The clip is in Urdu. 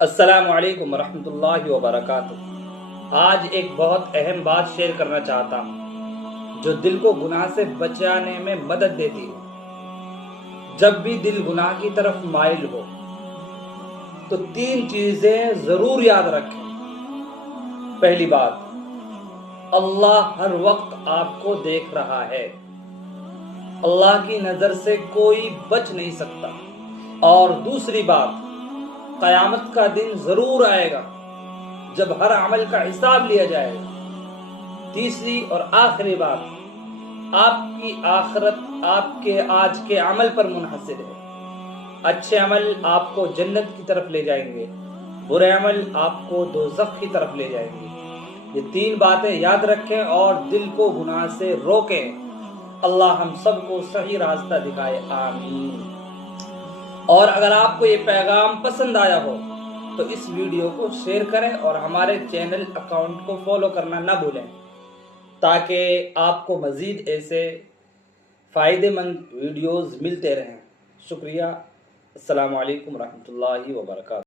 السلام علیکم ورحمۃ اللہ وبرکاتہ۔ آج ایک بہت اہم بات شیئر کرنا چاہتا ہوں جو دل کو گناہ سے بچانے میں مدد دیتی ہے۔ جب بھی دل گناہ کی طرف مائل ہو تو 3 چیزیں ضرور یاد رکھیں۔ پہلی بات، اللہ ہر وقت آپ کو دیکھ رہا ہے۔ اللہ کی نظر سے کوئی بچ نہیں سکتا۔ اور دوسری بات، قیامت کا دن ضرور آئے گا جب ہر عمل کا حساب لیا جائے گا۔ تیسری اور آخری بات، آپ کی آخرت آپ کے آج کے عمل پر منحصر ہے۔ اچھے عمل آپ کو جنت کی طرف لے جائیں گے، برے عمل آپ کو دوزخ کی طرف لے جائیں گے۔ یہ 3 باتیں یاد رکھیں اور دل کو گناہ سے روکیں۔ اللہ ہم سب کو صحیح راستہ دکھائے، آمین۔ اور اگر آپ کو یہ پیغام پسند آیا ہو تو اس ویڈیو کو شیئر کریں اور ہمارے چینل اکاؤنٹ کو فالو کرنا نہ بھولیں تاکہ آپ کو مزید ایسے فائدے مند ویڈیوز ملتے رہیں۔ شکریہ۔ السلام علیکم ورحمۃ اللہ وبرکاتہ۔